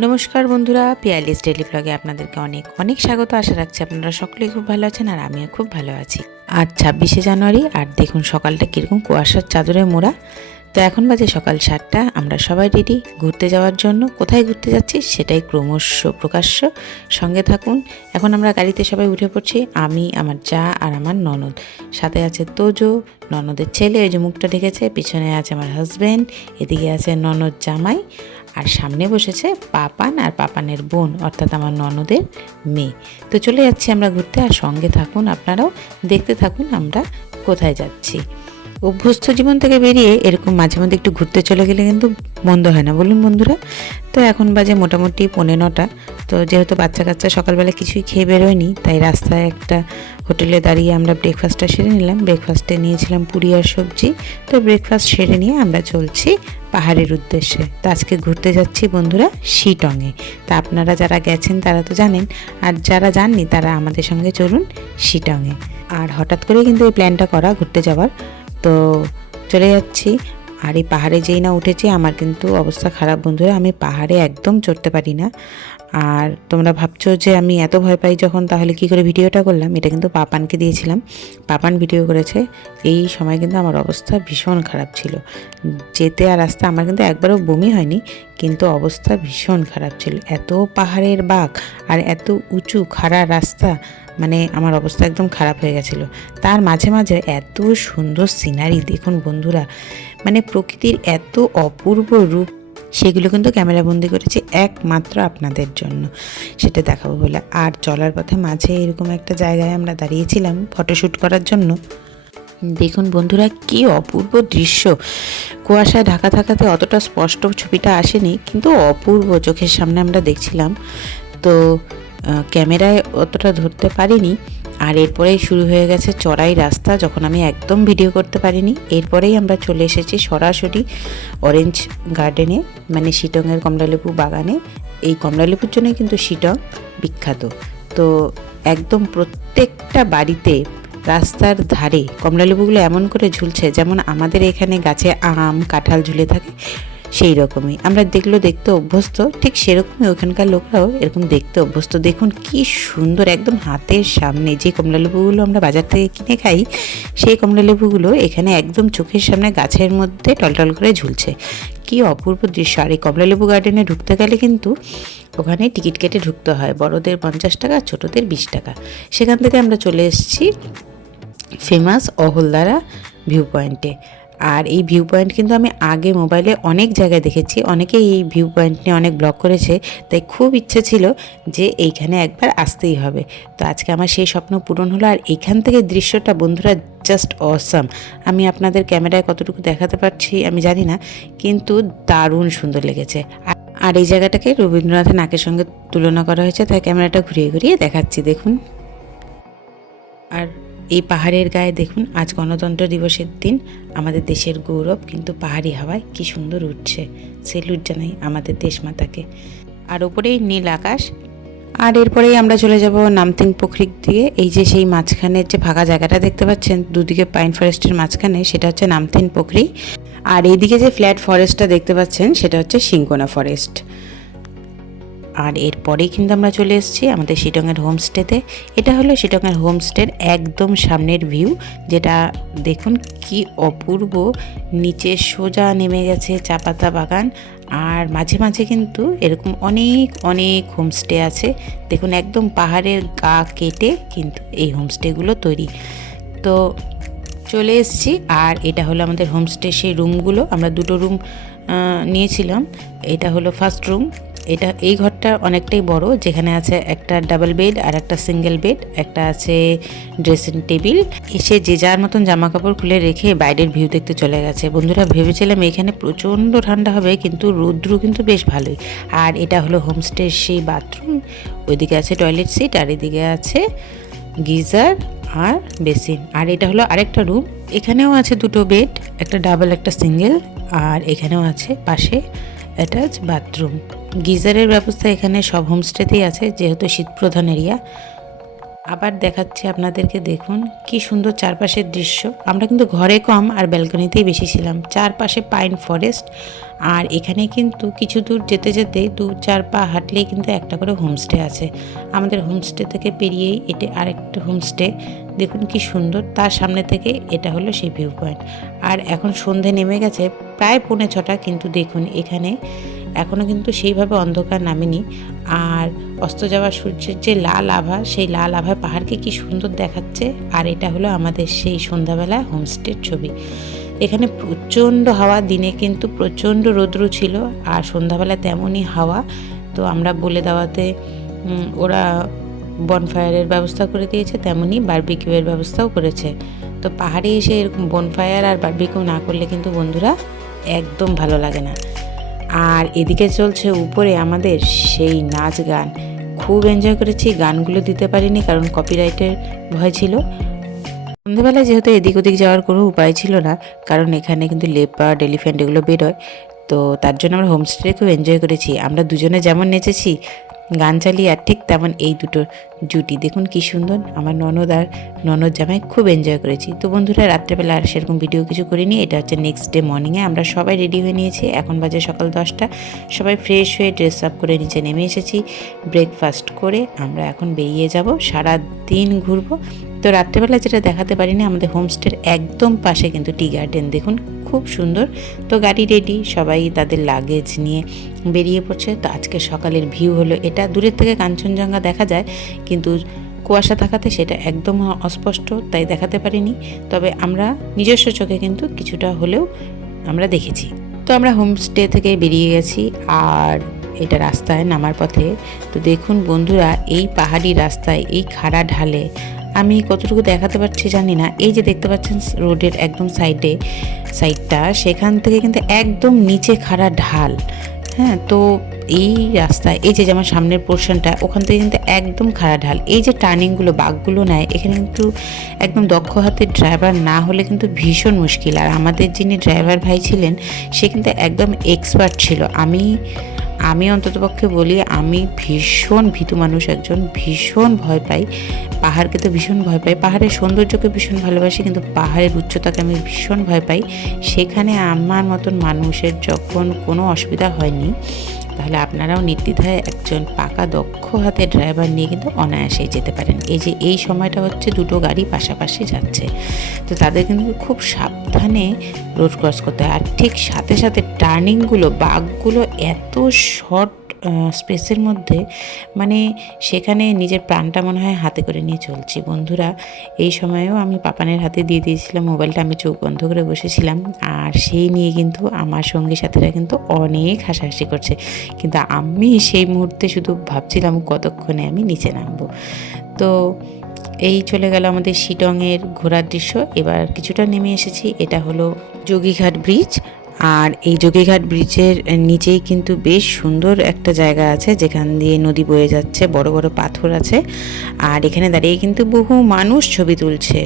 নমস্কার বন্ধুরা, পিয়ালিস ডেইলি ব্লগে আপনাদেরকে অনেক অনেক স্বাগত। আশা রাখছি আপনারা সকলেই খুব ভালো আছেন আর আমিও খুব ভালো আছি। আজ 26শে জানুয়ারি আর দেখুন সকালটা কীরকম কুয়াশার চাদরে মোড়া। তো এখন বাজে সকাল 7টা, আমরা সবাই রেডি ঘুরতে যাওয়ার জন্য। কোথায় ঘুরতে যাচ্ছি সেটাই ক্রমশ প্রকাশ্য, সঙ্গে থাকুন। এখন আমরা গাড়িতে সবাই উঠে পড়ছি, আমি, আমার যা আর আমার ননদ। সাথে আছে তোজো, ননদের ছেলে, ওই যে মুখটা ঢেকেছে। পিছনে আছে আমার হাজব্যান্ড, এদিকে আছে ননদ জামাই, আর সামনে বসেছে পাপান আর পাপানের বোন, অর্থাৎ আমার ননদের মেয়ে। তো চলে যাচ্ছি আমরা ঘুরতে, আর সঙ্গে থাকুন, আপনারাও দেখতে থাকুন আমরা কোথায় যাচ্ছি। অভ্যস্ত জীবন থেকে বেরিয়ে এরকম মাঝে মধ্যে একটু ঘুরতে চলে গেলে কিন্তু মন্দ হয় না, বলুন বন্ধুরা। তো এখন বাজে মোটামুটি 9:45। তো যেহেতু বাচ্চা কাচ্চা সকালবেলা কিছুই খেয়ে বেরোয়নি, তাই রাস্তায় একটা হোটেলে দাঁড়িয়ে আমরা ব্রেকফাস্টটা সেরে নিলাম। ব্রেকফাস্টে নিয়েছিলাম পুরি আর সবজি। তো ব্রেকফাস্ট সেরে নিয়ে আমরা চলছি পাহাড়ের উদ্দেশ্যে। তো আজকে ঘুরতে যাচ্ছি বন্ধুরা শিটংয়ে। তা আপনারা যারা গেছেন তারা তো জানেন, আর যারা যাননি তারা আমাদের সঙ্গে চলুন শিটংয়ে। আর হঠাৎ করে কিন্তু এই প্ল্যানটা করা ঘুরতে যাওয়ার। তো চলে যাচ্ছি। আর এই পাহাড়ে যেই না উঠেছি আমার কিন্তু অবস্থা খারাপ বন্ধুরা, আমি পাহাড়ে একদম চড়তে পারি না। আর তোমরা ভাবছো যে আমি এত ভয় পাই যখন, তাহলে কি করে ভিডিওটা করলাম। এটা কিন্তু পাপানকে দিয়েছিলাম, পাপান ভিডিও করেছে। এই সময় কিন্তু আমার অবস্থা ভীষণ খারাপ ছিল, যেতে আর আসতে আমার কিন্তু একবারও বমি হয়নি, কিন্তু অবস্থা ভীষণ খারাপ ছিল। এত পাহাড়ের বাঁক আর এত উঁচু খাড়া রাস্তা, মানে আমার অবস্থা একদম খারাপ হয়ে গেছিলো। তার মাঝে মাঝে এত সুন্দর সিনারি দেখুন বন্ধুরা, মানে প্রকৃতির এত অপূর্ব রূপ, সেগুলো কিন্তু ক্যামেরাবন্দি করেছি একমাত্র আপনাদের জন্য, সেটা দেখাবো বলে। আর চলার পথে মাঝে এরকম একটা জায়গায় আমরা দাঁড়িয়েছিলাম ফটোশ্যুট করার জন্য। দেখুন বন্ধুরা কি অপূর্ব দৃশ্য, কুয়াশায় ঢাকা থাকাতে অতটা স্পষ্ট ছবিটা আসেনি, কিন্তু অপূর্ব চোখের সামনে আমরা দেখছিলাম। তো ক্যামেরায় অতটা ধরতে পারিনি। আর এরপরেই শুরু হয়ে গেছে চড়াই রাস্তা, যখন আমি একদম ভিডিও করতে পারিনি। এরপরেই আমরা চলে এসেছি সরাসরি অরেঞ্জ গার্ডেনে, মানে শিটংয়ের কমলালেবু বাগানে। এই কমলালেবুর জন্যই কিন্তু শিটং বিখ্যাত। তো একদম প্রত্যেকটা বাড়িতে রাস্তার ধারে কমলালেবুগুলো এমন করে ঝুলছে যেমন আমাদের এখানে গাছে আম কাঁঠাল ঝুলে থাকে, সেই রকমই আমরা দেখতে অভ্যস্ত, ঠিক সেরকমই ওখানকার লোকরাও এরকম দেখতে অভ্যস্ত। দেখুন কি সুন্দর, একদম হাতের সামনে। যে কমলালেবুগুলো আমরা বাজার থেকে কিনে খাই, সেই কমলালেবুগুলো এখানে একদম চোখের সামনে গাছের মধ্যে টলটল করে ঝুলছে। কি অপূর্ব দৃশ্য। আর এই কমলালেবু গার্ডেনে ঢুকতে গেলে কিন্তু ওখানে টিকিট কেটে ঢুকতে হয়, বড়দের 50 টাকা, ছোটদের 20 টাকা। সেখান থেকে আমরা চলে এসেছি ফেমাস অহলদারা ভিউ পয়েন্টে। আর এই ভিউ পয়েন্ট কিন্তু আমি আগে মোবাইলে অনেক জায়গায় দেখেছি, অনেকে এই ভিউ পয়েন্ট নিয়ে অনেক ব্লগ করেছে, তাই খুব ইচ্ছে ছিল যে এইখানে একবার আসতেই হবে। তো আজকে আমার সেই স্বপ্ন পূরণ হলো। আর এইখান থেকে দৃশ্যটা বন্ধুরা জাস্ট অসাম। আমি আপনাদের ক্যামেরায় কতটুকু দেখাতে পারছি আমি জানি না, কিন্তু দারুণ সুন্দর লেগেছে। আর এই জায়গাটাকে রবীন্দ্রনাথের নাকের সঙ্গে তুলনা করা হয়েছে, তাই ক্যামেরাটা ঘুরিয়ে ঘুরিয়ে দেখাচ্ছি দেখুন। আর এই পাহাড়ের গায়ে দেখুন, আজ গণতন্ত্র দিবসের দিন, আমাদের দেশের গৌরব কিন্তু পাহাড়ি হাওয়ায় কি সুন্দর উঠছে। সেলুট জানাই আমাদের দেশমাতাকে। আর ওপরেই নীল আকাশ। আর এরপরেই আমরা চলে যাব নামথিং পোখরিক দিয়ে। এই যে সেই মাঝখানের যে ফাঁকা জায়গাটা দেখতে পাচ্ছেন দুদিকে পাইন ফরেস্টের মাঝখানে, সেটা হচ্ছে নামথিং পোখরি। আর এইদিকে যে ফ্ল্যাট ফরেস্টটা দেখতে পাচ্ছেন সেটা হচ্ছে সিংকোনা ফরেস্ট। আর এরপরেই কিন্তু আমরা চলে এসেছি আমাদের শিটংয়ের হোমস্টেতে। এটা হলো শিটংয়ের হোমস্টের একদম সামনের ভিউ, যেটা দেখুন কি অপূর্ব। নিচে সোজা নেমে গেছে চা পাতা বাগান, আর মাঝে মাঝে কিন্তু এরকম অনেক অনেক হোমস্টে আছে। দেখুন একদম পাহাড়ের গা কেটে কিন্তু এই হোমস্টেগুলো তৈরি। তো চলে এসেছি। আর এটা হলো আমাদের হোমস্টে সেই রুমগুলো, আমরা দুটো রুম নিয়েছিলাম। এটা হলো ফার্স্ট রুম। এই ঘরটা অনেকটাই বড়, যেখানে আছে একটা ডাবল বেড আর একটা সিঙ্গেল বেড, একটা আছে ড্রেসিং টেবিল। এসে যে যার মতন জামা কাপড় খুলে রেখে বাইরের ভিউ দেখতে চলে গেছে। বন্ধুরা ভেবেছিলাম এখানে প্রচণ্ড ঠান্ডা হবে, কিন্তু রৌদ্র কিন্তু বেশ ভালোই। আর এটা হলো হোমস্টের সেই বাথরুম। ওইদিকে আছে টয়লেট সিট, আর এদিকে আছে গিজার আর বেসিন। আর এটা হলো আরেকটা রুম, এখানেও আছে দুটো বেড, একটা ডাবল একটা সিঙ্গেল। আর এখানেও আছে পাশে অ্যাটাচ বাথরুম। গিজারের ব্যবস্থা এখানে সব হোমস্টেতেই আছে, যেহেতু শীতপ্রধান এরিয়া। আবার দেখাচ্ছি আপনাদেরকে, দেখুন কি সুন্দর চারপাশের দৃশ্য। আমরা কিন্তু ঘরে কম আর ব্যালকনিতেই বেশি ছিলাম। চারপাশে পাইন ফরেস্ট, আর এখানে কিন্তু কিছু দূর যেতে যেতে 2-4 পা হাঁটলেই কিন্তু একটা করে হোমস্টে আছে। আমাদের হোমস্টে থেকে পেরিয়েই এটা আরেকটা হোমস্টে, দেখুন কি সুন্দর। তার সামনে থেকে এটা হলো সেই ভিউ পয়েন্ট। আর এখন সন্ধে নেমে গেছে, প্রায় 5:45, কিন্তু দেখুন এখানে এখনও কিন্তু সেইভাবে অন্ধকার নামেনি। আর অস্ত যাওয়া সূর্যের যে লাল আভা, সেই লাল আভায় পাহাড়কে কি সুন্দর দেখাচ্ছে। আর এটা হলো আমাদের সেই সন্ধ্যাবেলা হোমস্টের ছবি। এখানে প্রচণ্ড হাওয়া, দিনে কিন্তু প্রচণ্ড রৌদ্র ছিল, আর সন্ধ্যাবেলা তেমনই হাওয়া। তো আমরা বলে দেওয়াতে ওরা বনফায়ারের ব্যবস্থা করে দিয়েছে, তেমনই বারবিকিউয়ের ব্যবস্থাও করেছে। তো পাহাড়ে এসে এরকম বনফায়ার আর বারবিকিউ না করলে কিন্তু বন্ধুরা একদম ভালো লাগে না। আর এদিকে চলছে উপরে আমাদের সেই নাচ গান। খুব এনজয় করেছি, গানগুলো দিতে পারিনি কারণ কপিরাইটের ভয় ছিল। সন্ধ্যেবেলায় যেহেতু এদিক ওদিক যাওয়ার কোনো উপায় ছিল না, কারণ এখানে কিন্তু লেপার্ড, এলিফ্যান্ট এগুলো বেরোয়, তো তার জন্য আমরা হোমস্টে খুব এনজয় করেছি। আমরা দুজনে যেমন নেচেছি গান চালিয়ে, আর ঠিক তেমন এই দুটো জুটি দেখুন কি সুন্দর। আমার ননদ আর ননদ জামাই খুব এনজয় করেছি। তো বন্ধুরা রাত্রেবেলা আর সেরকম ভিডিও কিছু করিনি। এটা হচ্ছে নেক্সট ডে মর্নিংয়ে আমরা সবাই রেডি হয়ে নিয়েছি। এখন বাজে সকাল 10টা। সবাই ফ্রেশ হয়ে ড্রেস আপ করে নিচে নেমে এসেছি। ব্রেকফাস্ট করে আমরা এখন বেরিয়ে যাব, সারা দিন ঘুরবো। তো রাত্রেবেলা যেটা দেখাতে পারিনি, আমাদের হোমস্টের একদম পাশে কিন্তু টি গার্ডেন, দেখুন খুব সুন্দর। তো গাড়ি রেডি, সবাই তাদের লাগেজ নিয়ে বেরিয়ে পড়ছে। তো আজকে সকালের ভিউ হলো এটা। দূরের থেকে কাঞ্চনজঙ্ঘা দেখা যায়, কিন্তু কুয়াশা থাকাতে সেটা একদম অস্পষ্ট, তাই দেখাতে পারিনি। তবে আমরা নিজস্ব চোখে কিন্তু কিছুটা হলেও আমরা দেখেছি। তো আমরা হোমস্টে থেকে বেরিয়ে গেছি, আর এটা রাস্তায় নামার পথে। তো দেখুন বন্ধুরা, এই পাহাড়ি রাস্তায় এই খাড়া ঢালে আমি কতটুকু দেখাতে পারছি জানি না। এই যে দেখতে পাচ্ছেন রোডের একদম সাইডটা, সেখান থেকে কিন্তু একদম নিচে খাড়া ঢাল। হ্যাঁ, তো এই রাস্তায় এই যে যেমন সামনের পোর্শনটা, ওখান থেকে কিন্তু একদম খাড়া ঢাল। এই যে টার্নিংগুলো, বাঁকগুলো নেয়, এখানে কিন্তু একদম দক্ষ হাতের ড্রাইভার না হলে কিন্তু ভীষণ মুশকিল। আর আমাদের যিনি ড্রাইভার ভাই ছিলেন, সে কিন্তু একদম এক্সপার্ট ছিল। আমি অন্ততপক্ষে বলি, আমি ভীষণ ভীতু মানুষ একজন, ভীষণ ভয় পাই পাহাড়কে। তো ভীষণ ভয় পাই, পাহাড়ের সৌন্দর্যকে ভীষণ ভালোবাসি, কিন্তু পাহাড়ের উচ্চতাকে আমি ভীষণ ভয় পাই। সেখানে আমার মতন মানুষের যখন কোনো অসুবিধা হয়নি, তাহলে আপনারাও নির্দ্বিধায় একজন পাকা দক্ষ হাতের ড্রাইভার নিয়ে কিন্তু অনায়াসেই যেতে পারেন। এই যে এই সময়টা হচ্ছে দুটো গাড়ি পাশাপাশি যাচ্ছে, তো তাদের কিন্তু খুব সাবধানে রোড ক্রস করতে হয়। আর ঠিক সাথে সাথে টার্নিংগুলো, বাঁকগুলো এত শর্ট স্পেসের মধ্যে, মানে সেখানে নিজের প্রাণটা মনে হয় হাতে করে নিয়ে চলছি। বন্ধুরা, এই সময়েও আমি পাপানের হাতে দিয়ে দিয়েছিলাম মোবাইলটা, আমি চোখ বন্ধ করে বসেছিলাম। আর সেই নিয়ে কিন্তু আমার সঙ্গী সাথীরা কিন্তু অনেক হাসাহাসি করছে, কিন্তু আমি সেই মুহূর্তে শুধু ভাবছিলাম কতক্ষণে আমি নিচে নামবো। তো এই চলে গেল আমাদের শিটংয়ের ঘোরার দৃশ্য। এবার কিছুটা নেমে এসেছি, এটা হলো যোগীঘাট ব্রিজ। আর এই যোগীঘাট ব্রিজের নিচেই কিন্তু বেশ সুন্দর একটা জায়গা আছে, যেখান দিয়ে নদী বয়ে যাচ্ছে, বড় বড় পাথর আছে। আর এখানে দাঁড়িয়ে কিন্তু বহু মানুষ ছবি তুলছে।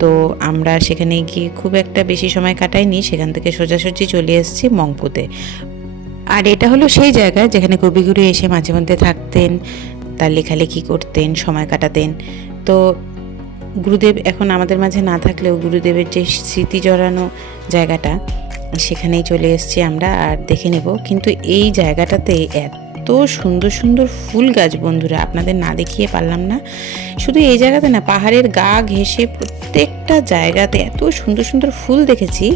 তো আমরা সেখানে গিয়ে খুব একটা বেশি সময় কাটাইনি, সেখান থেকে সোজাসুজি চলে এসেছি মংপুতে। আর এটা হলো সেই জায়গা যেখানে কবিগুরু এসে মাঝে মধ্যে থাকতেন, তার লেখালেখি করতেন, সময় কাটাতেন। তো গুরুদেব এখন আমাদের মাঝে না থাকলেও গুরুদেবের যে স্মৃতি জড়ানো জায়গাটা, সেখানেই চলে এসেছি আমরা, আর দেখে নেব। কিন্তু এই জায়গাটাতে এত সুন্দর সুন্দর ফুল গাছ বন্ধুরা, আপনাদের না দেখিয়ে পারলাম না। শুধু এই জায়গাতে না, পাহাড়ের গা ঘেঁষে প্রত্যেকটা জায়গাতে এত সুন্দর সুন্দর ফুল দেখেছি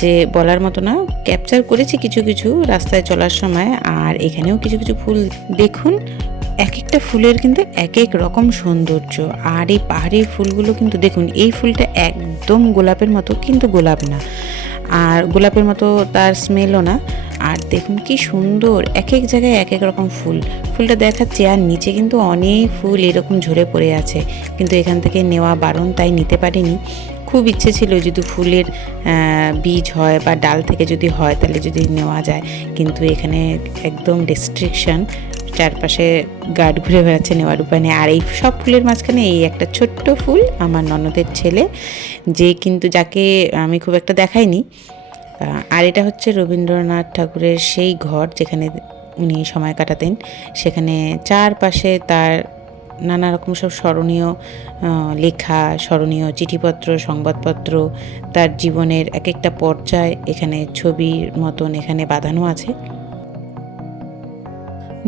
যে বলার মতো না। ক্যাপচার করেছি কিছু কিছু রাস্তায় চলার সময়, আর এখানেও কিছু কিছু ফুল দেখুন। এক একটা ফুলের কিন্তু এক এক রকম সৌন্দর্য। আর এই পাহাড়ি ফুলগুলো কিন্তু দেখুন, এই ফুলটা একদম গোলাপের মতো, কিন্তু গোলাপ না, আর গোলাপের মতো তার স্মেলও না। আর দেখুন কি সুন্দর, এক এক জায়গায় এক এক রকম ফুলটা দেখাচ্ছে। আর নিচে কিন্তু অনেক ফুল এরকম ঝরে পড়ে আছে, কিন্তু এখান থেকে নেওয়া বারণ, তাই নিতে পারিনি। খুব ইচ্ছে ছিল যদি ফুলের বীজ হয় বা ডাল থেকে যদি হয় তাহলে যদি নেওয়া যায়, কিন্তু এখানে একদম রেস্ট্রিকশন, চারপাশে গার্ড ঘুরে বেড়াচ্ছে, নেওয়ার উপায় নেই। আর এই সব ফুলের মাঝখানে এই একটা ছোট্ট ফুল আমার ননদের ছেলে, যে কিন্তু যাকে আমি খুব একটা দেখাইনি। আর এটা হচ্ছে রবীন্দ্রনাথ ঠাকুরের সেই ঘর যেখানে উনি সময় কাটাতেন। সেখানে চারপাশে তার নানা রকম সব স্মরণীয় লেখা, স্মরণীয় চিঠিপত্র, সংবাদপত্র, তার জীবনের এক একটা পর্যায় এখানে ছবির মতন এখানে বাঁধানো আছে।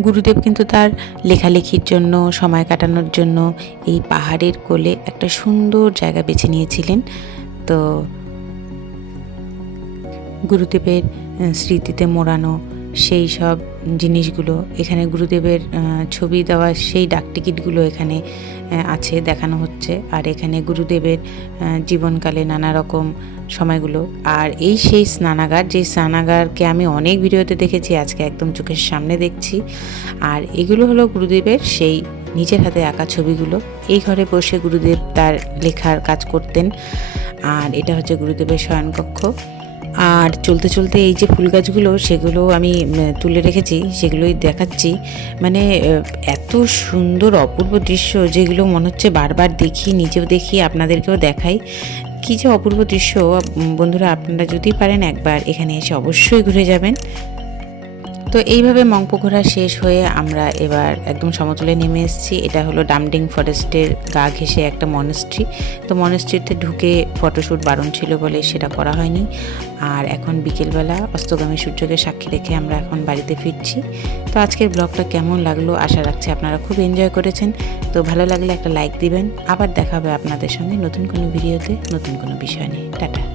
গুরুদেব কিন্তু তার লেখালেখির জন্য, সময় কাটানোর জন্য এই পাহাড়ের কোলে একটা সুন্দর জায়গা বেছে নিয়েছিলেন। তো গুরুদেবের স্মৃতিতে মোড়ানো সেই সব জিনিসগুলো এখানে, গুরুদেবের ছবি দেওয়া সেই ডাকটিকিটগুলো এখানে আছে, দেখানো হচ্ছে। আর এখানে গুরুদেবের জীবনকালে নানা রকম সময়গুলো। আর এই সেই স্নানাগার, যে স্নানাগারকে আমি অনেক ভিডিওতে দেখেছি, আজকে একদম চোখের সামনে দেখছি। আর এগুলো হলো গুরুদেবের সেই নিজের হাতে আঁকা ছবিগুলো। এই ঘরে বসে গুরুদেব তার লেখার কাজ করতেন। আর এটা হচ্ছে গুরুদেবের শয়নকক্ষ। আর চলতে চলতে এই যে ফুল গাছগুলো, সেগুলো আমি তুলে রেখেছি, সেগুলোই দেখাচ্ছি। মানে এত সুন্দর অপূর্ব দৃশ্য, যেগুলো মনে হচ্ছে বারবার দেখি, নিজেও দেখি, আপনাদেরকেও দেখাই। কী যে অপূর্ব দৃশ্য! বন্ধুরা, আপনারা যদি পারেন একবার এখানে এসে অবশ্যই ঘুরে যাবেন। তো এইভাবে মংপো ঘোরা শেষ হয়ে আমরা এবার একদম সমতলে নেমে এসেছি। এটা হলো ডামডিং ফরেস্টের গা ঘেঁষে একটা মনেস্ট্রি। তো মনেস্ট্রিতে ঢুকে ফটোশ্যুট বারণ ছিল বলে সেটা করা হয়নি। আর এখন বিকেলবেলা অস্তগামী সূর্যকে সাক্ষী রেখে আমরা এখন বাড়িতে ফিরছি। তো আজকের ব্লগটা কেমন লাগলো আশা রাখছি আপনারা খুব এনজয় করেছেন। তো ভালো লাগলে একটা লাইক দিবেন। আবার দেখা হবে আপনাদের সঙ্গে নতুন কোনো ভিডিওতে, নতুন কোনো বিষয় নিয়ে। টাটা।